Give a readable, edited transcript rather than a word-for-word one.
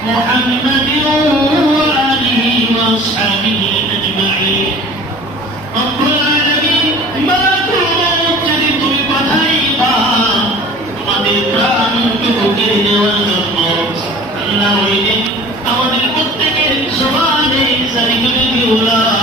محمد وآله وأصحابه أجمعين رب العالمين ملكul maut যদি তুমি পাঠাইবা আমাদের প্রাণকে বুকে নেওয়ার জন্য আল্লাহ ওই দিন আমাদের প্রত্যেকের জবানে জারি করে দিও লা